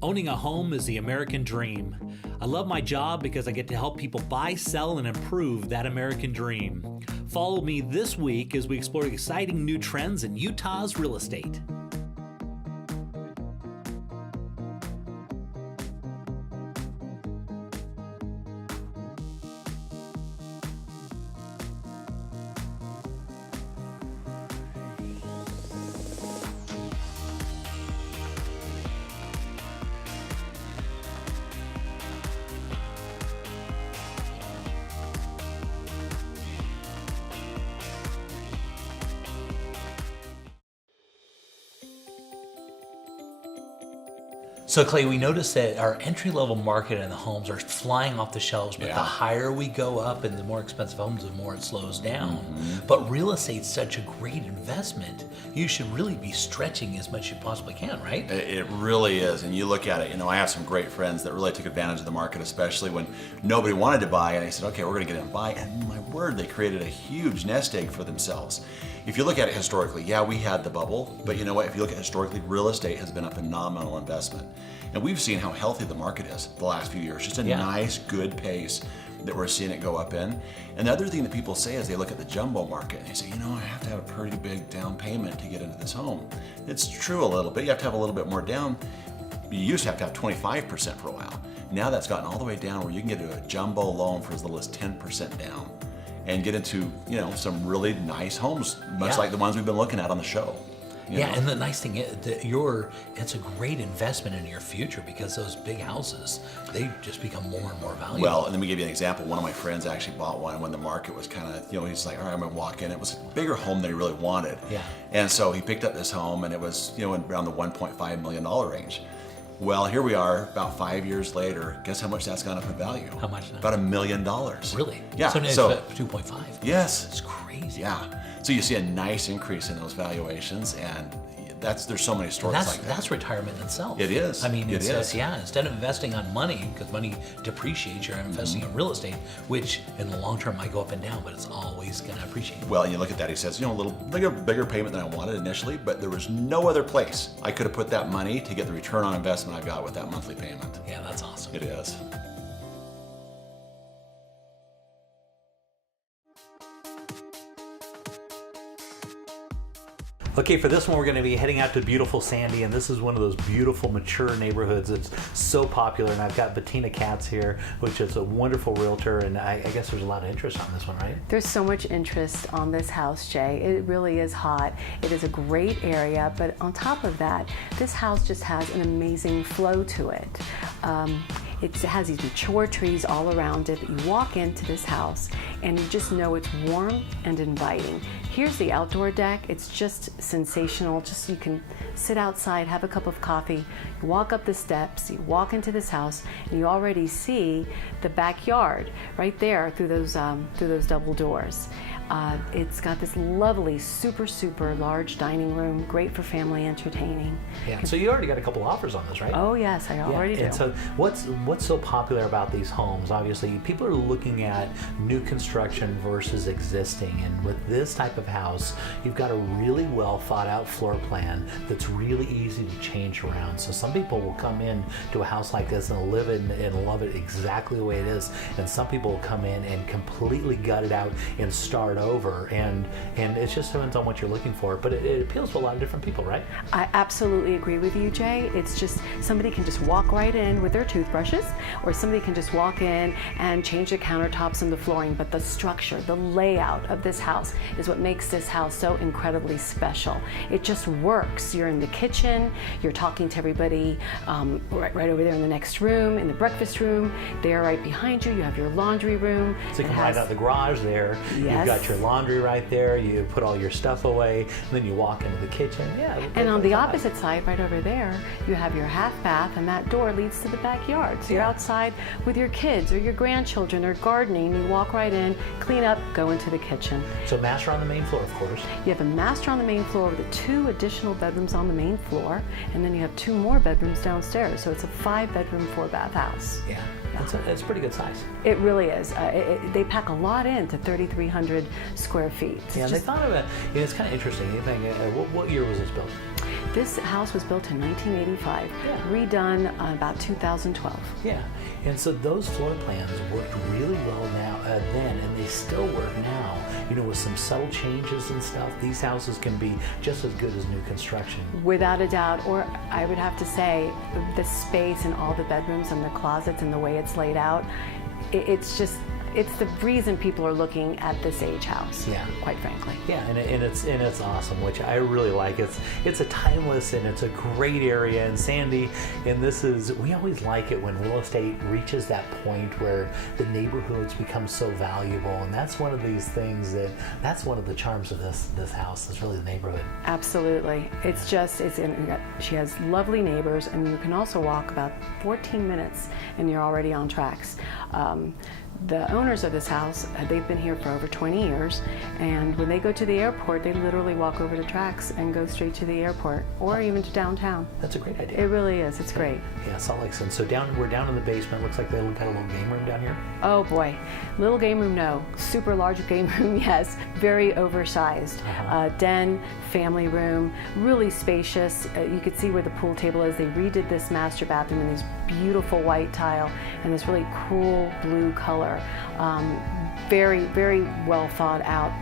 Owning a home is the American dream. I love my job because I get to help people buy, sell, and improve that American dream. Follow me this week as we explore exciting new trends in Utah's real estate. So Clay, we noticed that our entry-level market and the homes are flying off the shelves, but the higher we go up and the more expensive homes, the more it slows down. But real estate's such a great investment. You should really be stretching as much as you possibly can, right? It really is. And you look at it, I have some great friends that really took advantage of the market, especially when nobody wanted to buy, and they said, okay, we're gonna get in and buy. And my word, they created a huge nest egg for themselves. If you look at it historically, we had the bubble, but you know what? If you look at historically, real estate has been a phenomenal investment. And we've seen how healthy the market is the last few years. Just a nice, good pace that we're seeing it go up in. And the other thing that people say is they look at the jumbo market and they say, I have to have a pretty big down payment to get into this home. It's true a little bit. You have to have a little bit more down. You used to have 25% for a while. Now that's gotten all the way down where you can get to a jumbo loan for as little as 10% down and get into, some really nice homes, much like the ones we've been looking at on the show. And the nice thing is that it's a great investment in your future because those big houses, they just become more and more valuable. Well, and let me give you an example. One of my friends actually bought one when the market was kind of, he's like, all right, I'm gonna walk in. It was a bigger home than he really wanted. And so he picked up this home and it was, around the $1.5 million range. Well, here we are about 5 years later. Guess how much that's gone up in value? How much? About $1 million. Really? Yeah. So, so 2.5. Yes. It's crazy. Yeah. So you see a nice increase in those valuations, and there's so many stories like that. That's retirement in itself. It is. I mean, instead of investing on money, because money depreciates, you're investing in real estate, which in the long term might go up and down, but it's always going to appreciate. Well, you look at that, he says, a little bigger payment than I wanted initially, but there was no other place I could have put that money to get the return on investment I got with that monthly payment. Yeah, that's awesome. It is. Okay, for this one, we're going to be heading out to beautiful Sandy, and this is one of those beautiful, mature neighborhoods that's so popular. And I've got Bettina Katz here, which is a wonderful realtor, and I guess there's a lot of interest on this one, right? There's so much interest on this house, Jay. It really is hot. It is a great area, but on top of that, this house just has an amazing flow to it. It has these mature trees all around it, but you walk into this house and you just know it's warm and inviting. Here's the outdoor deck. It's just sensational. Just you can sit outside, have a cup of coffee, you walk up the steps, you walk into this house, and you already see the backyard right there through those double doors. It's got this lovely, super large dining room, great for family entertaining. Yeah. So you already got a couple offers on this, right? Oh yes, I already do. And so what's so popular about these homes? Obviously, people are looking at new construction versus existing, and with this type of house, you've got a really well thought out floor plan that's really easy to change around. So some people will come in to a house like this and live in and love it exactly the way it is, and some people will come in and completely gut it out and start over, and it just depends on what you're looking for, but it appeals to a lot of different people, right? I absolutely agree with you, Jay. It's just somebody can just walk right in with their toothbrushes, or somebody can just walk in and change the countertops and the flooring, but the structure, the layout of this house is what makes this house so incredibly special. It just works. You're in the kitchen, you're talking to everybody right over there in the next room, in the breakfast room. There right behind you, you have your laundry room. So you can ride out the garage there. Yes. You've got your laundry right there. You put all your stuff away, and then you walk into the kitchen. Yeah. And on the opposite side, right over there, you have your half bath, and that door leads to the backyard. So you're outside with your kids or your grandchildren or gardening. You walk right in, clean up, go into the kitchen. So master on the main floor, of course. You have a master on the main floor with 2 additional bedrooms on the main floor, and then you have 2 more bedrooms downstairs. So it's a 5-bedroom, 4-bath house. Yeah. It's a pretty good size. It really is. They pack a lot into 3,300 square feet. They thought of it. It's kind of interesting. You think, what year was this built? This house was built in 1985, Yeah. redone about 2012. Yeah, and so those floor plans worked really well then, and they still work now. You know, with some subtle changes and stuff, these houses can be just as good as new construction. Without a doubt, or I would have to say, the space and all the bedrooms and the closets and the way it's laid out, it's the reason people are looking at this age house. Yeah. Quite frankly. Yeah, and it's awesome, which I really like. It's a timeless and it's a great area. And Sandy, and we always like it when real estate reaches that point where the neighborhoods become so valuable, and that's one of these things that's one of the charms of this house is really the neighborhood. Absolutely. She has lovely neighbors, and you can also walk about 14 minutes and you're already on tracks. The owners of this house, they've been here for over 20 years, and when they go to the airport, they literally walk over the tracks and go straight to the airport, or even to downtown. That's a great idea. It really is. It's great. Yeah, Salt Lake City. So we're down in the basement. Looks like they got a little game room down here. Oh boy, little game room, no. Super large game room, yes. Very oversized. Den, family room, really spacious. You could see where the pool table is. They redid this master bathroom in this beautiful white tile and this really cool blue color. Very, very well thought out.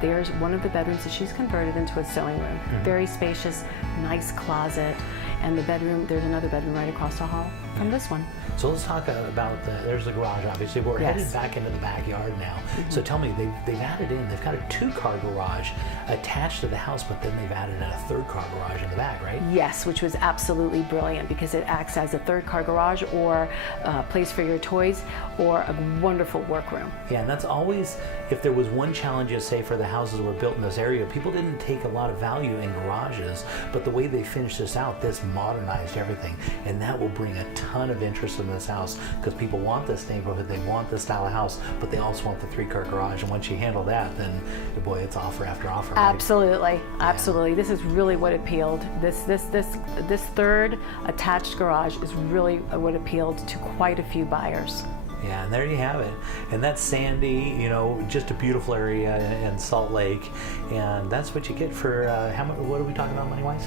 There's one of the bedrooms that she's converted into a sewing room. Very spacious, nice closet, and there's another bedroom right across the hall from this one. So let's talk about there's the garage, obviously. We're headed back into the backyard now. So tell me, they've added they've got a 2-car garage attached to the house, but then they've added a 3rd-car garage in the back, right? Yes, which was absolutely brilliant because it acts as a 3rd-car garage or a place for your toys or a wonderful workroom. Yeah, and that's always, if there was one challenge, say, for the houses that were built in this area, people didn't take a lot of value in garages, but the way they finished this out, this modernized everything, and that will bring a ton of interest in this house because people want this neighborhood, they want this style of house, but they also want the 3-car garage, and once you handle that, then boy, it's offer after offer. Right? Absolutely, absolutely. This is really what appealed. This 3rd attached garage is really what appealed to quite a few buyers. Yeah, and there you have it. And that's Sandy, just a beautiful area in Salt Lake. And that's what you get for, how much? What are we talking about money-wise?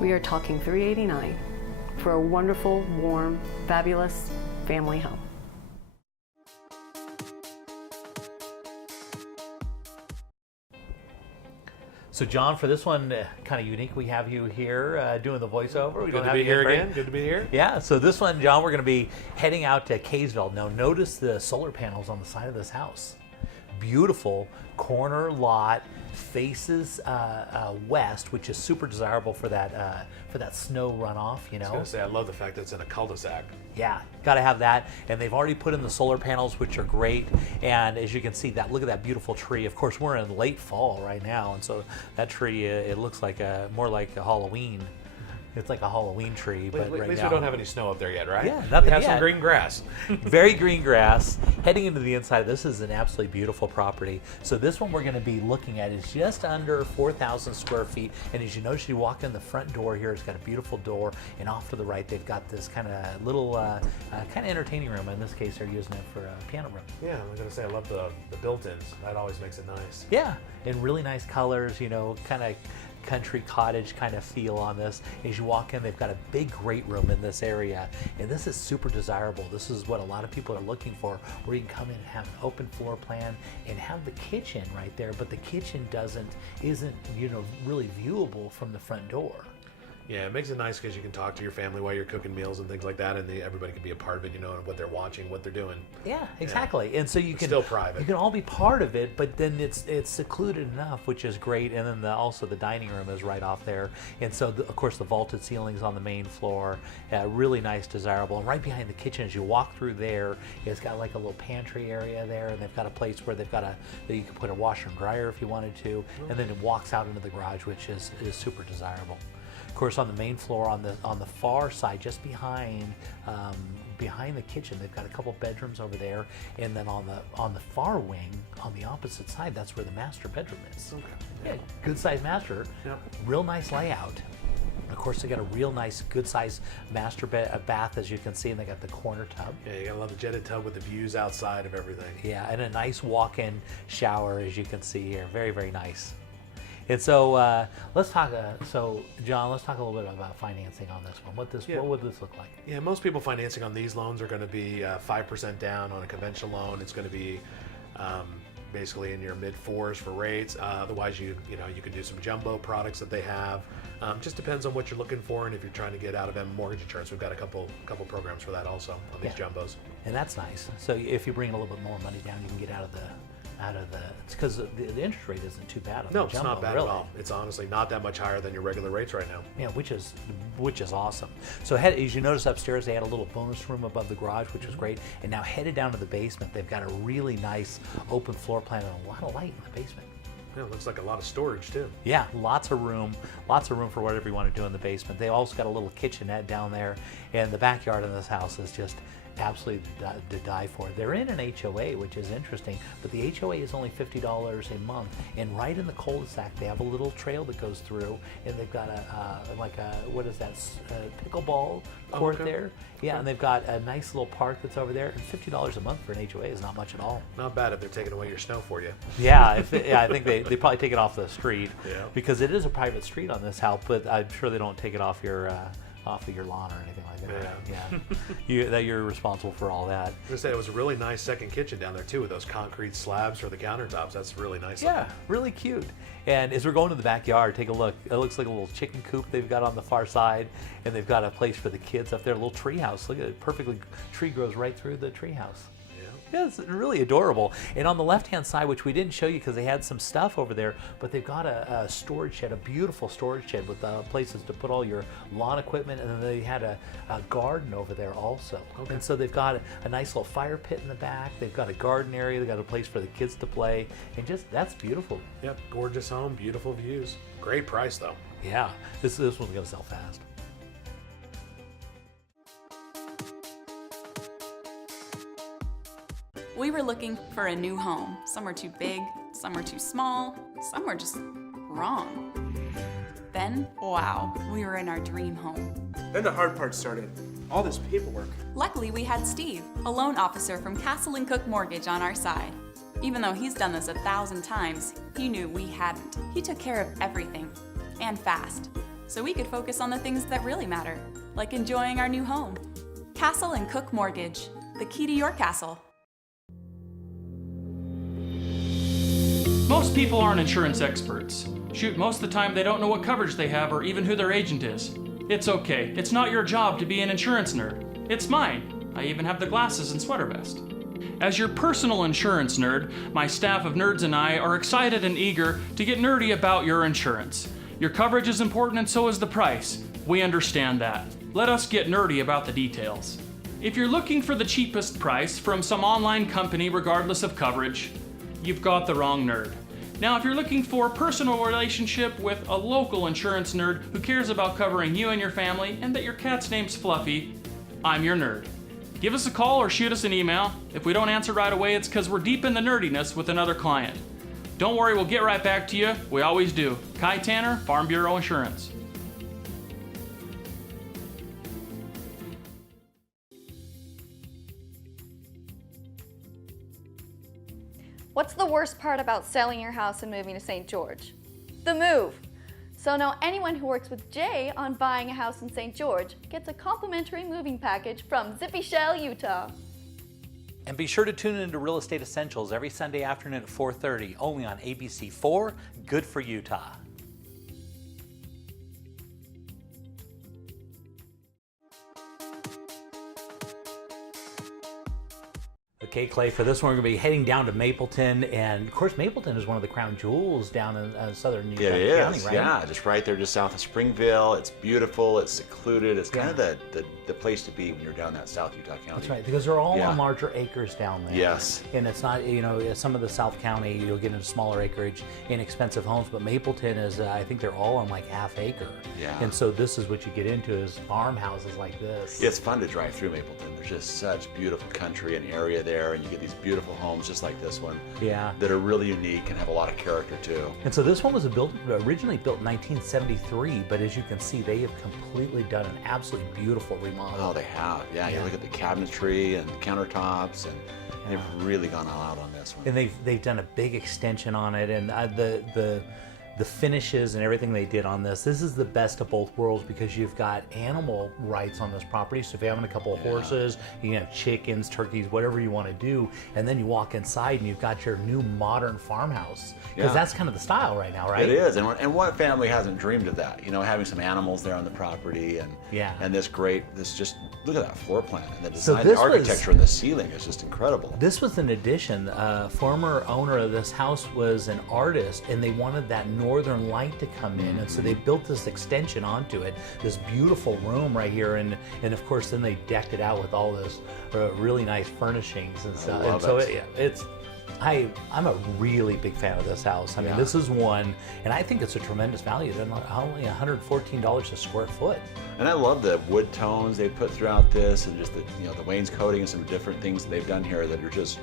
We are talking $389 for a wonderful, warm, fabulous family home. So John, for this one, kind of unique, we have you here doing the voiceover. Good to be here again. Good to be here. Yeah, so this one, John, we're going to be heading out to Kaysville. Now notice the solar panels on the side of this house. Beautiful corner lot, faces west, which is super desirable for that snow runoff. I was going to say, I love the fact that it's in a cul-de-sac. Yeah, got to have that. And they've already put in the solar panels, which are great. And as you can see, look at that beautiful tree. Of course, we're in late fall right now, and so that tree, it looks like more like a Halloween. It's like a Halloween tree, but right now. At least we don't have any snow up there yet, right? Yeah, nothing We have yet. some green grass. Very green grass. Heading into the inside, this is an absolutely beautiful property. So this one we're going to be looking at is just under 4,000 square feet. And as you notice, you walk in the front door here, it's got a beautiful door. And off to the right, they've got this kind of little kind of entertaining room. In this case, they're using it for a piano room. Yeah, I was going to say, I love the built-ins. That always makes it nice. Yeah, and really nice colors, kind of country cottage kind of feel on this. As you walk in, they've got a big great room in this area, and this is super desirable. This is what a lot of people are looking for, where you can come in and have an open floor plan and have the kitchen right there, but the kitchen isn't really viewable from the front door. Yeah, it makes it nice because you can talk to your family while you're cooking meals and things like that, and everybody can be a part of it, and what they're watching, what they're doing. Yeah, exactly. Yeah. And so you can still private. You can all be part of it, but then it's secluded enough, which is great. And then also the dining room is right off there, and so of course the vaulted ceilings on the main floor, really nice, desirable. And right behind the kitchen, as you walk through there, it's got like a little pantry area there, and they've got a place where that you can put a washer and dryer if you wanted to, and then it walks out into the garage, which is super desirable. Of course, on the main floor, on the far side, just behind the kitchen, they've got a couple bedrooms over there, and then on the far wing, on the opposite side, that's where the master bedroom is. Okay. Yeah, good sized master. Yep. Real nice layout. Of course, they got a real nice, good sized master bath, as you can see, and they got the corner tub. Yeah, you gotta love the jetted tub with the views outside of everything. Yeah, and a nice walk-in shower, as you can see here. Very, very nice. And so let's talk. So John, let's talk a little bit about financing on this one. What would this look like? Yeah, most people financing on these loans are going to be 5% down on a conventional loan. It's going to be basically in your mid 4s for rates. Otherwise, you can do some jumbo products that they have. Just depends on what you're looking for, and if you're trying to get out of them mortgage insurance, we've got a couple programs for that also on these jumbos. And that's nice. So if you bring a little bit more money down, you can get out of the. It's because the interest rate isn't too bad on No, the jumbo, it's not bad really. at all. It's honestly not that much higher than your regular rates right now. Yeah, which is awesome. So as you notice upstairs, they had a little bonus room above the garage, which was great. And now headed down to the basement, they've got a really nice open floor plan and a lot of light in the basement. Yeah, it looks like a lot of storage too. Yeah, lots of room for whatever you want to do in the basement. They also got a little kitchenette down there, and the backyard in this house is just absolutely to die for. They're in an HOA, which is interesting, but the HOA is only $50 a month, and right in the cul-de-sac they have a little trail that goes through, and they've got what is that, pickleball court there. Yeah, and they've got a nice little park that's over there, and $50 a month for an HOA is not much at all. Not bad if they're taking away your snow for you. Yeah, I think they probably take it off the street, because it is a private street on this house, but I'm sure they don't take it off your lawn or anything like that. Yeah, you're responsible for all that. I was gonna say, it was a really nice second kitchen down there too, with those concrete slabs for the countertops. That's really nice. Yeah, really cute. And as we're going to the backyard, take a look. It looks like a little chicken coop they've got on the far side, and they've got a place for the kids up there, a little tree house. Look at it, perfectly, tree grows right through the tree house. Yeah, it's really adorable. And on the left-hand side, which we didn't show you because they had some stuff over there, but they've got a storage shed, a beautiful storage shed with places to put all your lawn equipment, and then they had a garden over there also. Okay. And so they've got a nice little fire pit in the back. They've got a garden area. They've got a place for the kids to play, and that's beautiful. Yep, gorgeous home, beautiful views. Great price though. Yeah, this one's gonna sell fast. We were looking for a new home. Some were too big, some were too small, some were just wrong. Then, wow, we were in our dream home. Then the hard part started. All this paperwork. Luckily, we had Steve, a loan officer from Castle & Cook Mortgage, on our side. Even though he's done this 1,000 times, he knew we hadn't. He took care of everything, and fast, so we could focus on the things that really matter, like enjoying our new home. Castle & Cook Mortgage, the key to your castle. Most people aren't insurance experts. Shoot, most of the time they don't know what coverage they have or even who their agent is. It's okay. It's not your job to be an insurance nerd. It's mine. I even have the glasses and sweater vest. As your personal insurance nerd, my staff of nerds and I are excited and eager to get nerdy about your insurance. Your coverage is important and so is the price. We understand that. Let us get nerdy about the details. If you're looking for the cheapest price from some online company regardless of coverage, you've got the wrong nerd. Now, if you're looking for a personal relationship with a local insurance nerd who cares about covering you and your family and that your cat's name's Fluffy, I'm your nerd. Give us a call or shoot us an email. If we don't answer right away, it's because we're deep in the nerdiness with another client. Don't worry, we'll get right back to you. We always do. Kai Tanner, Farm Bureau Insurance. What's the worst part about selling your house and moving to St. George? The move. So now anyone who works with Jay on buying a house in St. George gets a complimentary moving package from Zippy Shell, Utah. And be sure to tune into Real Estate Essentials every Sunday afternoon at 4:30, only on ABC4, good for Utah. Okay, Clay, for this one we're going to be heading down to Mapleton, and of course Mapleton is one of the crown jewels down in southern Utah County, right? Yeah, just right there, just south of Springville. It's beautiful, it's secluded, it's kind of the place to be when you're down that South Utah County. That's right, because they're all on larger acres down there. Yes. And it's not, some of the South County, you'll get into smaller acreage, inexpensive homes, but Mapleton is, I think they're all on like half acre. Yeah. And so this is what you get into is farmhouses like this. It's fun to drive through Mapleton. There's just such beautiful country and area there, and you get these beautiful homes just like this one. Yeah. That are really unique and have a lot of character too. And so this one was originally built in 1973, but as you can see, they have completely done an absolutely beautiful remodel. Oh, they have. Yeah, you look at the cabinetry and the countertops, and they've really gone all out on this one. And they've done a big extension on it, and the the finishes and everything they did on this is the best of both worlds, because you've got animal rights on this property. So if you're having a couple of horses, you can have chickens, turkeys, whatever you want to do. And then you walk inside and you've got your new modern farmhouse, because that's kind of the style right now, right? It is, and what family hasn't dreamed of that? You know, having some animals there on the property, and this just look at that floor plan and the design, the architecture, and the ceiling is just incredible. This was an addition. Former owner of this house was an artist, and they wanted that northern light to come in, and so they built this extension onto it, this beautiful room right here, and of course then they decked it out with all this really nice furnishings and stuff. And so I'm a really big fan of this house. I mean, this is one, and I think it's a tremendous value. They're only $114 a square foot. And I love the wood tones they put throughout this, and just the the wainscoting and some different things that they've done here that are just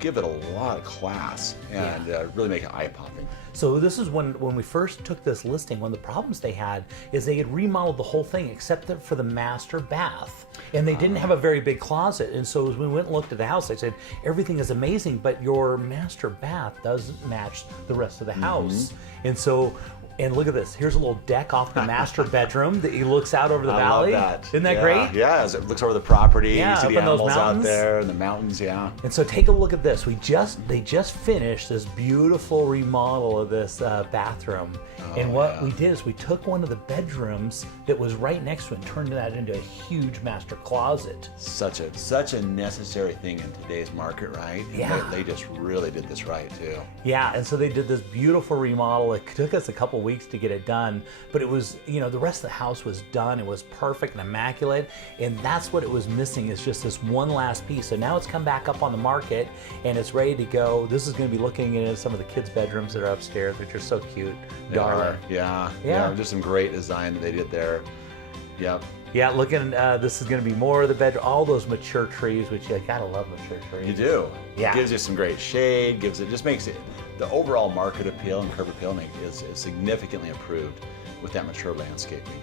give it a lot of class and really make it eye-popping. So this is when we first took this listing, one of the problems they had is they had remodeled the whole thing except for the master bath. And they didn't have a very big closet. And so as we went and looked at the house, they said, everything is amazing, but your master bath doesn't match the rest of the house. And so, and look at this. Here's a little deck off the master bedroom that he looks out over the valley. I love that. Isn't that great? Yeah, as it looks over the property, you see up the in those animals out mountains. there and the mountains, And so take a look at this. They just finished this beautiful remodel of this bathroom. And what we did is we took one of the bedrooms that was right next to it and turned that into a huge master closet. Such a necessary thing in today's market, right? Yeah. They just really did this right too. Yeah, and so they did this beautiful remodel. It took us a couple weeks to get it done, but it was, the rest of the house was done. It was perfect and immaculate, and that's what it was missing, is just this one last piece. So now it's come back up on the market and it's ready to go. This is going to be looking into some of the kids' bedrooms that are upstairs, which are so cute. Darling. Yeah, just some great design that they did there. Yep. Yeah, this is going to be more of the bedroom, all those mature trees, which you gotta love mature trees. You do. Yeah. It gives you some great shade, just makes it, the overall market appeal and curb appeal is significantly improved with that mature landscaping.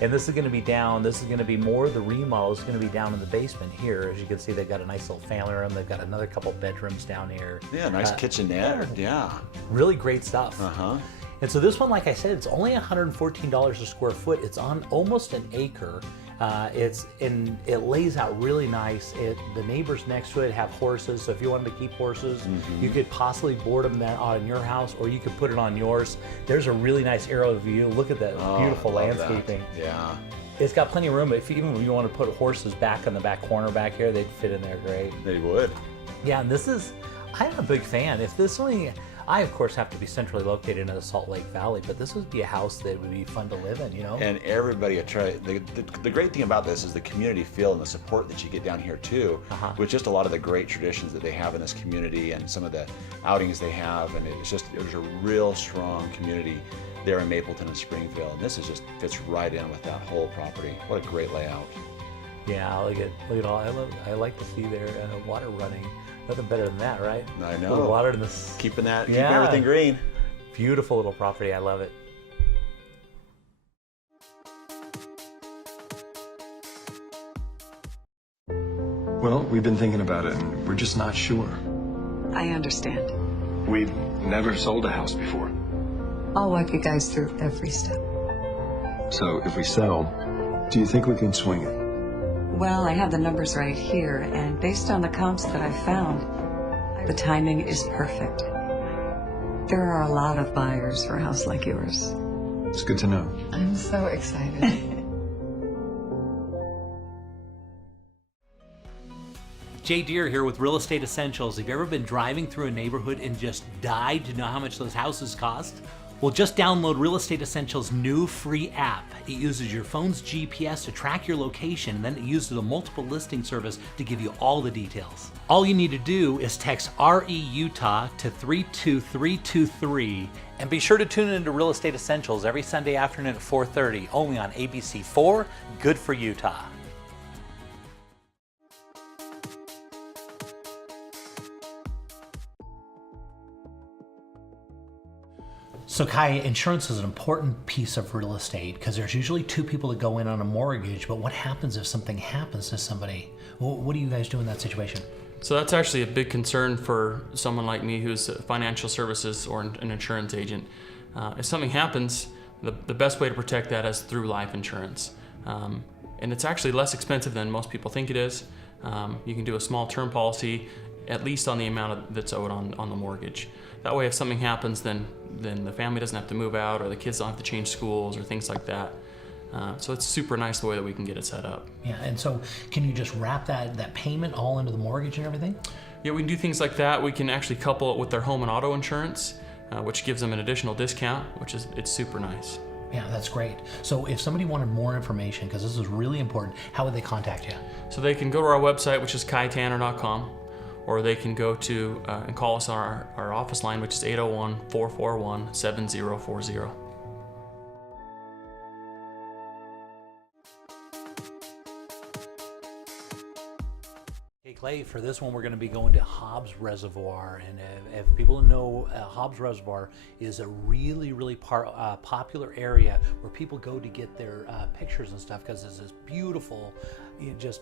And this is going to be down, this is going to be more of the remodel is going to be down in the basement here. As you can see, they've got a nice little family room. They've got another couple bedrooms down here. Yeah, nice kitchenette. Yeah. Really great stuff. Uh-huh. And so this one, like I said, it's only $114 a square foot. It's on almost an acre. It lays out really nice. The neighbors next to it have horses, so if you wanted to keep horses, you could possibly board them there on your house, or you could put it on yours. There's a really nice aerial view. Look at that beautiful landscaping. That. Yeah. It's got plenty of room. Even if you want to put horses back in the back corner back here, they'd fit in there great. They would. Yeah, and I'm a big fan. I, of course, have to be centrally located in the Salt Lake Valley, but this would be a house that would be fun to live in, And everybody, the great thing about this is the community feel and the support that you get down here too, with just a lot of the great traditions that they have in this community and some of the outings they have, and there's a real strong community there in Mapleton and Springfield, and this just fits right in with that whole property. What a great layout. Yeah, look at all. I like to see their water running. Nothing better than that, right? I know. A little water in keeping everything green. Beautiful little property. I love it. Well, we've been thinking about it, and we're just not sure. I understand. We've never sold a house before. I'll walk you guys through every step. So if we sell, do you think we can swing it? Well, I have the numbers right here, and based on the comps that I found, the timing is perfect. There are a lot of buyers for a house like yours. It's good to know. I'm so excited. Jay Deere here with Real Estate Essentials. Have you ever been driving through a neighborhood and just died to know how much those houses cost? Well, just download Real Estate Essentials' new free app. It uses your phone's GPS to track your location, and then it uses a multiple listing service to give you all the details. All you need to do is text RE-UTAH to 32323, and be sure to tune into Real Estate Essentials every Sunday afternoon at 4:30, only on ABC4, good for Utah. So Kai, insurance is an important piece of real estate because there's usually two people that go in on a mortgage, but what happens if something happens to somebody? What do you guys do in that situation? So that's actually a big concern for someone like me who's financial services or an insurance agent. If something happens, the best way to protect that is through life insurance. And it's actually less expensive than most people think it is. You can do a small term policy, at least on the amount that's owed on the mortgage. That way, if something happens, then the family doesn't have to move out, or the kids don't have to change schools, or things like that. So it's super nice the way that we can get it set up. Yeah, and so can you just wrap that payment all into the mortgage and everything? Yeah, we can do things like that. We can actually couple it with their home and auto insurance, which gives them an additional discount, it's super nice. Yeah, that's great. So if somebody wanted more information, because this is really important, how would they contact you? So they can go to our website, which is kaitanner.com, or they can go to and call us on our office line, which is 801-441-7040. Hey Clay, for this one we're going to be going to Hobbs Reservoir, and if people know, Hobbs Reservoir is a really popular area where people go to get their pictures and stuff, because it's this beautiful, just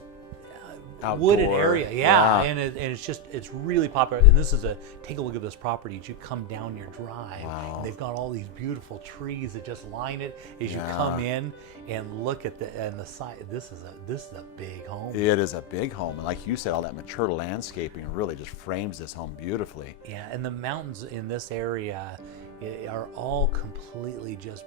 Outdoor, wooded area, yeah. and it's really popular. And this is take a look at this property as you come down your drive. Wow. They've got all these beautiful trees that just line it as you come in and look at the side. This is a big home. It is a big home, and like you said, all that mature landscaping really just frames this home beautifully. Yeah, and the mountains in this area are all completely just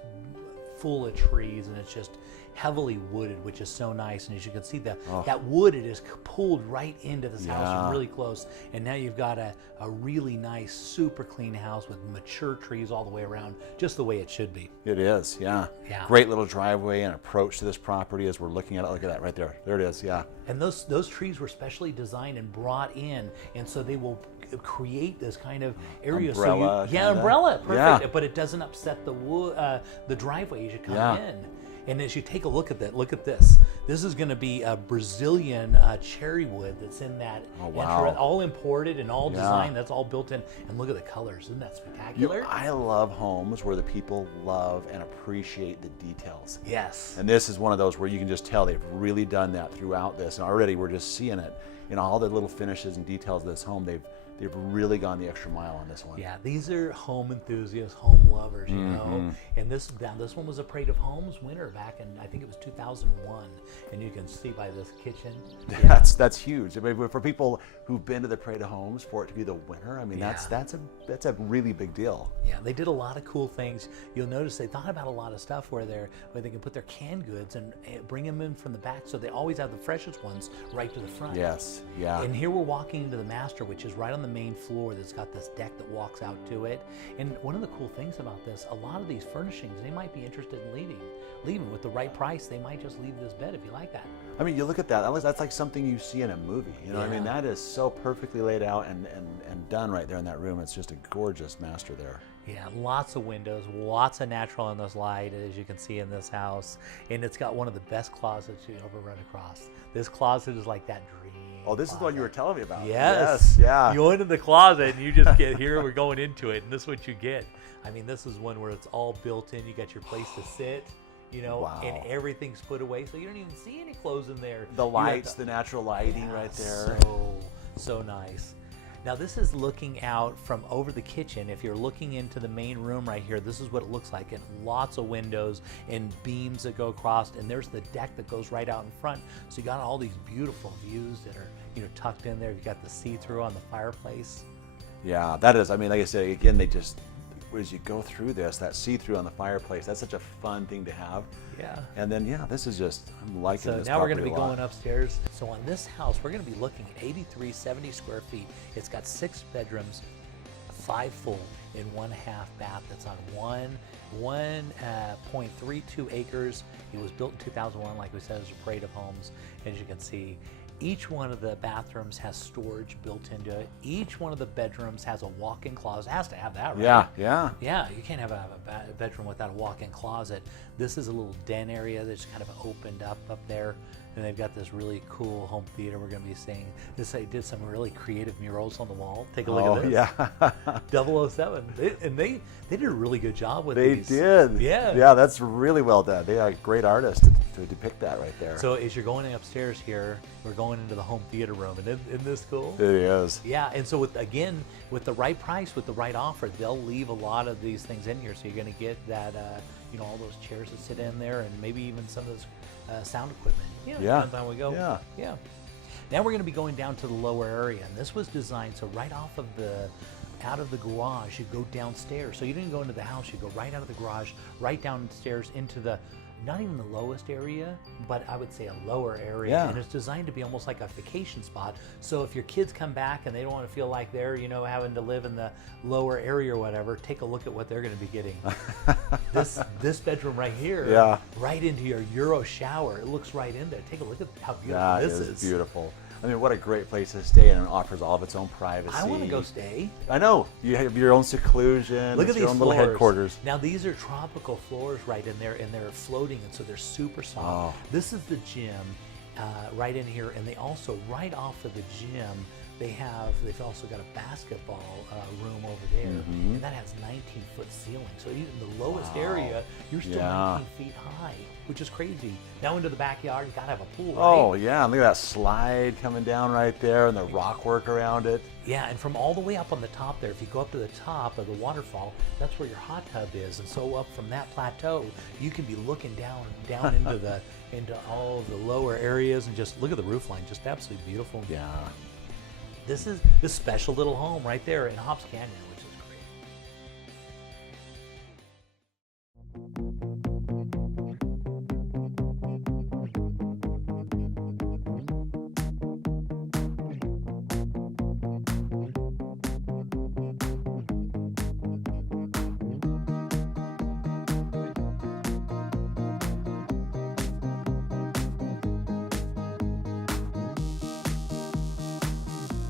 full of trees, and it's just heavily wooded, which is so nice. And as you can see, that wood, it is pulled right into this house really close. And now you've got a really nice, super clean house with mature trees all the way around, just the way it should be. It is, yeah. Great little driveway and approach to this property as we're looking at it. Look at that right there. There it is, yeah. And those trees were specially designed and brought in, and so they will create this kind of area. Umbrella. Umbrella, perfect. Yeah. But it doesn't upset the driveway as you come in. And as you take a look at that, look at this. This is going to be a Brazilian cherry wood that's in that. Oh, wow. All imported and all designed. That's all built in. And look at the colors. Isn't that spectacular? I love homes where the people love and appreciate the details. Yes. And this is one of those where you can just tell they've really done that throughout this. And already we're just seeing it. All the little finishes and details of this home, they've really gone the extra mile on this one. Yeah, these are home enthusiasts, home lovers, you know. And this one was a Parade of Homes winner back in, I think it was 2001. And you can see by this kitchen. That's huge. I mean, for people who've been to the Parade of Homes, for it to be the winner, I mean, that's a really big deal. Yeah, they did a lot of cool things. You'll notice they thought about a lot of stuff where they can put their canned goods and bring them in from the back, so they always have the freshest ones right to the front. Yes, yeah. And here we're walking into the master, which is right on the main floor, that's got this deck that walks out to it. And one of the cool things about this, a lot of these furnishings, they might be interested in leaving with the right price. They might just leave this bed if you like that. I mean, you look at that. That's like something you see in a movie. I mean, that is so perfectly laid out and done right there in that room. It's just a gorgeous master there. Yeah, lots of windows, lots of natural on this light, as you can see in this house. And it's got one of the best closets you ever run across. This closet is like that dream. Oh, this is the one you were telling me about. Yes. Yeah. You go into the closet and you just get here. We're going into it, and this is what you get. I mean, this is one where it's all built in. You got your place to sit, and everything's put away, so you don't even see any clothes in there. The lights, the natural lighting right there. So nice. Now this is looking out from over the kitchen. If you're looking into the main room right here, this is what it looks like, and lots of windows and beams that go across, and there's the deck that goes right out in front. So you got all these beautiful views that are tucked in there. You got the see-through on the fireplace. Yeah, that is. I mean, like I said, again, they just, as you go through this, that see-through on the fireplace, that's such a fun thing to have. Yeah. And then, this is just, I'm liking this. So now we're going to be going upstairs. So on this house, we're going to be looking at 8370 square feet. It's got 6 bedrooms, 5 full, and 1.5 bath. That's on 1.32 acres. It was built in 2001, like we said, as a Parade of Homes. As you can see, each one of the bathrooms has storage built into it. Each one of the bedrooms has a walk-in closet. It has to have that, right? Yeah. Yeah, you can't have a bedroom without a walk-in closet. This is a little den area that's kind of opened up there. And they've got this really cool home theater we're going to be seeing. They did some really creative murals on the wall. Take a look at this. Yeah. 007. They did a really good job with these. They did. Yeah. Yeah, that's really well done. They are great artists to to depict that right there. So as you're going upstairs here, we're going into the home theater room, and isn't this cool? It is. Yeah, and so with the right price, with the right offer, they'll leave a lot of these things in here. So you're going to get that, all those chairs that sit in there, and maybe even some of those sound equipment. Depends on we go. Yeah. Now we're going to be going down to the lower area, and this was designed so right off of out of the garage, you go downstairs. So you didn't go into the house, you go right out of the garage, right downstairs into the, not even the lowest area, but I would say a lower area. Yeah. And it's designed to be almost like a vacation spot. So if your kids come back and they don't want to feel like they're, having to live in the lower area or whatever, take a look at what they're going to be getting. This bedroom right here, right into your Euro shower, it looks right in there. Take a look at how beautiful this is. It's beautiful. I mean, what a great place to stay, and it offers all of its own privacy. I want to go stay. I know. You have your own seclusion. Look at these your own floors. little headquarters. Now these are tropical floors right in there, and they're floating, and so they're super soft. Oh. This is the gym right in here, and they also, right off of the gym, they've also got a basketball room over there, and that has 19-foot ceiling. So even the lowest area, you're still 19 feet high, which is crazy. Now into the backyard, you gotta have a pool, right? Oh yeah, look at that slide coming down right there, and the rock work around it. Yeah, and from all the way up on the top there, if you go up to the top of the waterfall, that's where your hot tub is. And so up from that plateau, you can be looking down into all of the lower areas, and just look at the roof line, just absolutely beautiful. Yeah. This is this special little home right there in Hobbs Canyon.